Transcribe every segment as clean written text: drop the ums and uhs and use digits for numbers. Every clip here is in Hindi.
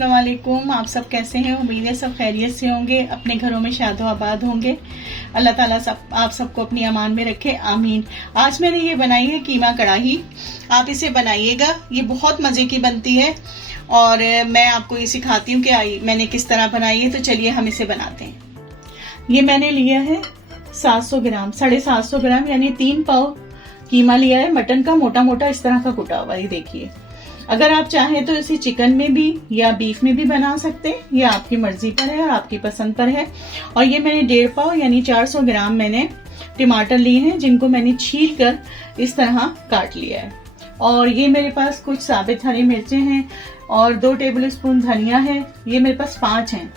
अस्सलाम वालेकुम। आप सब कैसे हैं? उम्मीद है सब खैरियत से होंगे, अपने घरों में शादो आबाद होंगे। अल्लाह ताला आप सबको अपनी अमान में रखे, आमीन। आज मैंने ये बनाई है कीमा कढ़ाई। आप इसे बनाइएगा, ये बहुत मजे की बनती है और मैं आपको ये सिखाती हूँ कि मैंने किस तरह बनाई है। तो चलिए हम इसे बनाते हैं। ये मैंने लिया है 700 ग्राम, 750 ग्राम यानी 3 पाव कीमा लिया है मटन का, मोटा मोटा इस तरह का कुटा हुआ। ये देखिए, अगर आप चाहें तो इसे चिकन में भी या बीफ में भी बना सकते हैं, ये आपकी मर्जी पर है और आपकी पसंद पर है। और ये मैंने 1.5 पाव यानी 400 ग्राम मैंने टमाटर लिए हैं, जिनको मैंने छील कर इस तरह काट लिया है। और ये मेरे पास कुछ साबित हरी मिर्चें हैं और 2 टेबल स्पून धनिया है। ये मेरे पास 5 हैं,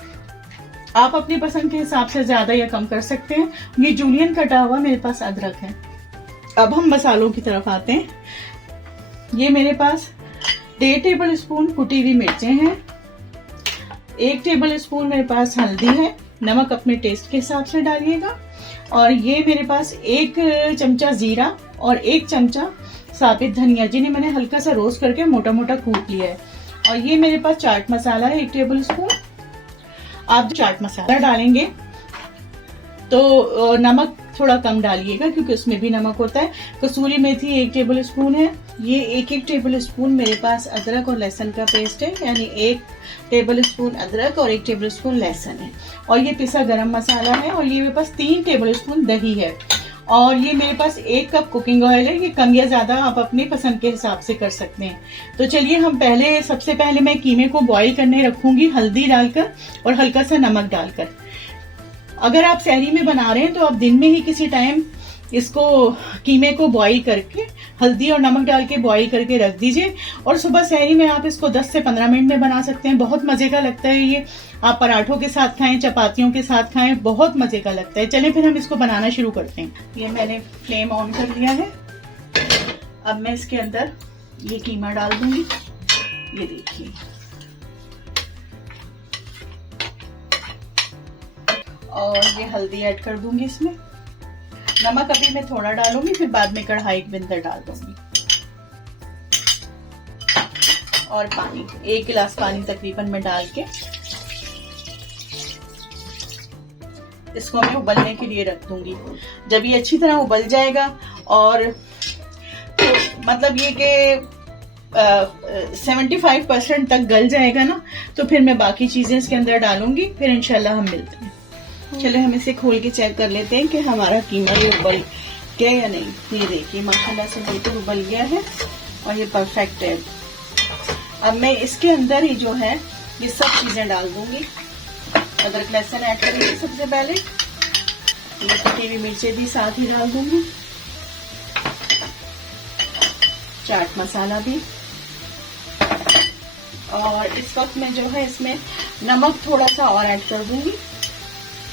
आप अपनी पसंद के हिसाब से ज्यादा या कम कर सकते हैं। ये जूलियन कटा हुआ मेरे पास अदरक है। अब हम मसालों की तरफ आते हैं। ये मेरे पास 1.5 टेबल स्पून कुटी हुई मिर्चें हैं, 1 टेबल स्पून मेरे पास हल्दी है, नमक अपने टेस्ट के हिसाब से डालिएगा। और ये मेरे पास 1 चमचा जीरा और 1 चमचा साबित धनिया, जिन्हें मैंने हल्का सा रोस्ट करके मोटा मोटा कूट लिया है। और ये मेरे पास चाट मसाला है 1 टेबल स्पून। आप चाट मसाला डालेंगे तो नमक थोड़ा कम डालिएगा क्योंकि उसमें भी नमक होता है। कसूरी मेथी 1 टेबल स्पून है। ये 1 टेबल स्पून मेरे पास अदरक और लहसुन का पेस्ट है, यानी 1 टेबल स्पून अदरक और 1 टेबल स्पून लहसुन है। और ये पिसा गरम मसाला है। और ये मेरे पास 3 टेबल स्पून दही है। और ये मेरे पास 1 कप कुकिंग ऑयल है। ये कम या ज्यादा आप अपनी पसंद के हिसाब से कर सकते हैं। तो चलिए हम सबसे पहले मैं कीमे को बॉईल करने रखूंगी, हल्दी डालकर और हल्का सा नमक डालकर। अगर आप सहरी में बना रहे हैं तो आप दिन में ही किसी टाइम इसको कीमे को बॉईल करके हल्दी और नमक डाल के बॉईल करके रख दीजिए और सुबह सहरी में आप इसको 10 से 15 मिनट में बना सकते हैं। बहुत मजे का लगता है ये। आप पराठों के साथ खाएं, चपातियों के साथ खाएं, बहुत मजे का लगता है। चलिए फिर हम इसको बनाना शुरू करते हैं। ये मैंने फ्लेम ऑन कर लिया है। अब मैं इसके अंदर ये कीमा डाल दूंगी। ये देखिए, और ये हल्दी ऐड कर दूंगी इसमें। नमक अभी मैं थोड़ा डालूंगी, फिर बाद में कढ़ाई के अंदर डाल दूंगी। और पानी 1 गिलास पानी तकरीबन मैं डाल के इसको मैं उबलने के लिए रख दूंगी। जब ये अच्छी तरह उबल जाएगा और तो मतलब ये कि 75% तक गल जाएगा ना, तो फिर मैं बाकी चीजें इसके अंदर डालूंगी। फिर इंशाल्लाह हम मिलते हैं। चलो हम इसे खोल के चेक कर लेते हैं कि हमारा कीमा ये उबल गया या नहीं। ये देखिए माशाल्लाह से बिल्कुल उबल गया है और ये परफेक्ट है। अब मैं इसके अंदर ही जो है ये सब चीजें डाल दूंगी। अदरक लहसुन ऐड करेंगे सबसे पहले, ये कटी हुई मिर्चें भी साथ ही डाल दूंगी, चाट मसाला भी। और इस वक्त मैं जो है इसमें नमक थोड़ा सा और ऐड कर दूंगी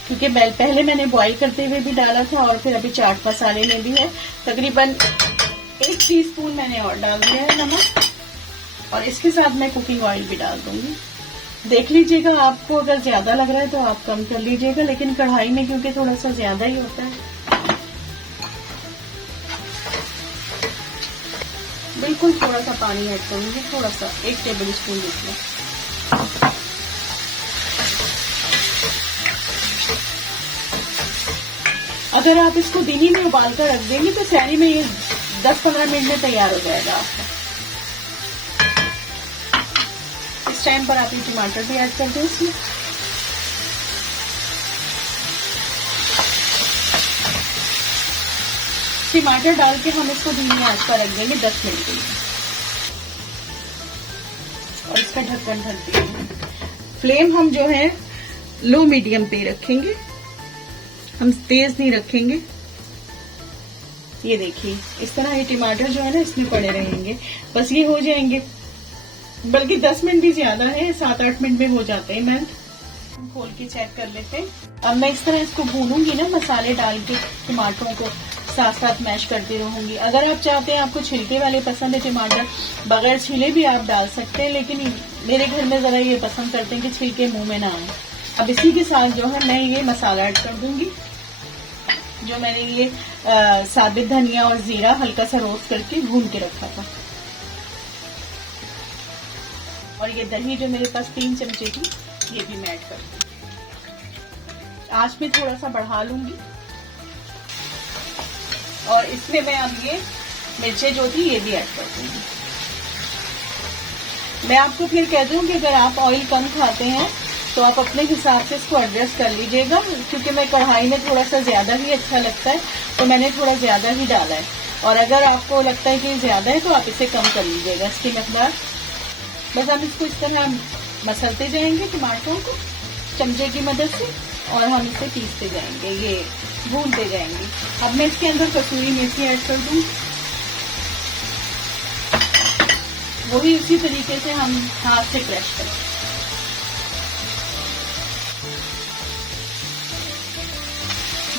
क्योंकि पहले मैंने बॉईल करते हुए भी डाला था और फिर अभी चाट मसाले में भी है। तकरीबन 1 टीस्पून मैंने और डाल दिया है नमक। और इसके साथ मैं कुकिंग ऑयल भी डाल दूंगी। देख लीजिएगा, आपको अगर ज्यादा लग रहा है तो आप कम कर लीजिएगा, लेकिन कढ़ाई में क्योंकि थोड़ा सा ज्यादा ही होता है। बिल्कुल थोड़ा सा पानी ऐड करूंगी, थोड़ा सा 1 टेबल स्पून जितना। अगर आप इसको दिन ही में उबाल कर रख देंगे तो सहरी में ये 10-15 मिनट में तैयार हो जाएगा आपका। इस टाइम पर आप ये टमाटर भी ऐड कर दें इसमें। टमाटर डाल के हम इसको धीमी आंच पर रख देंगे 10 मिनट के लिए और इसका ढक्कन ढक देंगे। फ्लेम हम जो है लो मीडियम पे रखेंगे, हम तेज नहीं रखेंगे। ये देखिए इस तरह ये टमाटर जो है ना इसमें पड़े रहेंगे, बस ये हो जाएंगे। बल्कि 10 मिनट भी ज्यादा है, 7-8 मिनट में हो जाते हैं। मैं खोल के चेक कर लेते हैं। अब मैं इस तरह इसको भूनूंगी ना, मसाले डाल के टमाटरों को साथ साथ मैश करती रहूंगी। अगर आप चाहते हैं, आपको छिलके वाले पसंद है टमाटर, बगैर छिले भी आप डाल सकते हैं, लेकिन मेरे घर में जरा ये पसंद करते हैं कि छिलके मुंह में ना आए। अब इसी के साथ जो है मैं ये मसाला ऐड कर दूंगी, जो मैंने ये साबित धनिया और जीरा हल्का सा रोस्ट करके भून के रखा था। और ये दही जो मेरे पास 3 चमचे की, ये भी मैं ऐड कर दूंगी। आँच में थोड़ा सा बढ़ा लूंगी और इसमें मैं अब ये मिर्चें जो थी ये भी ऐड कर दूंगी। मैं आपको फिर कह दूं कि अगर आप ऑयल कम खाते हैं तो आप अपने हिसाब से इसको एडजस्ट कर लीजिएगा, क्योंकि मैं कढ़ाई में थोड़ा सा ज्यादा ही अच्छा लगता है तो मैंने थोड़ा ज्यादा ही डाला है। और अगर आपको लगता है कि ज्यादा है तो आप इसे कम कर लीजिएगा इसकी मकदार। बस हम इसको इस तरह मसलते जाएंगे टमाटरों को चमचे की मदद से, और हम इसे पीसते जाएंगे, ये भूनते जाएंगे। अब मैं इसके अंदर कसूरी मेथी ऐड कर दूं, वही उसी तरीके से हम हाथ से क्रश करें।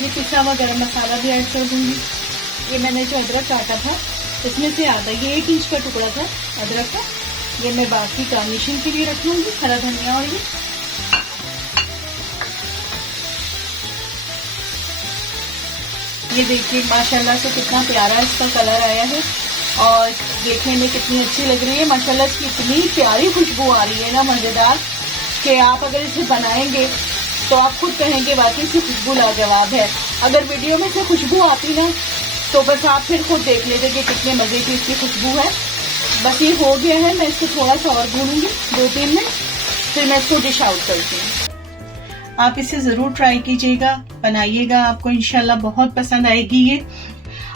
ये पिसा हुआ गरम मसाला भी ऐड कर दूंगी। ये मैंने जो अदरक काटा था इसमें से आधा, ये 1 इंच का टुकड़ा था अदरक का, ये मैं बाकी गार्निशिंग के लिए रख लूंगी, हरा धनिया। और ये देखिए माशाल्लाह से कितना प्यारा इसका कलर आया है और देखने में कितनी अच्छी लग रही है। माशाल्लाह इसकी इतनी प्यारी खुशबू आ रही है ना, मजेदार, कि आप अगर इसे बनाएंगे तो आप खुद कहेंगे वाकई से खुशबू लाजवाब है। अगर वीडियो में से खुशबू आती ना तो बस आप फिर खुद देख लीजिए कि कितने मजे की इसकी खुशबू है। बस ये हो गया है, मैं इसको थोड़ा सा और भूनूंगी 2-3 मिनट, फिर मैं इसको डिश आउट करती हूँ। आप इसे जरूर ट्राई कीजिएगा, बनाइएगा, आपको इंशाल्लाह बहुत पसंद आएगी ये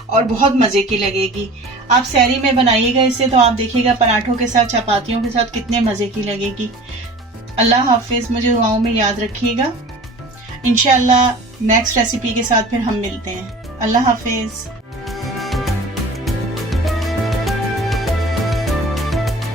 और बहुत मजे की लगेगी। आप सहरी में बनाइएगा इसे तो आप देखिएगा पराठों के साथ, चपातियों के साथ कितने मजे की लगेगी। अल्लाह हाफिज, मुझे दुआओं में याद रखिएगा। इंशाल्लाह नेक्स्ट रेसिपी के साथ फिर हम मिलते हैं। अल्लाह हाफिज।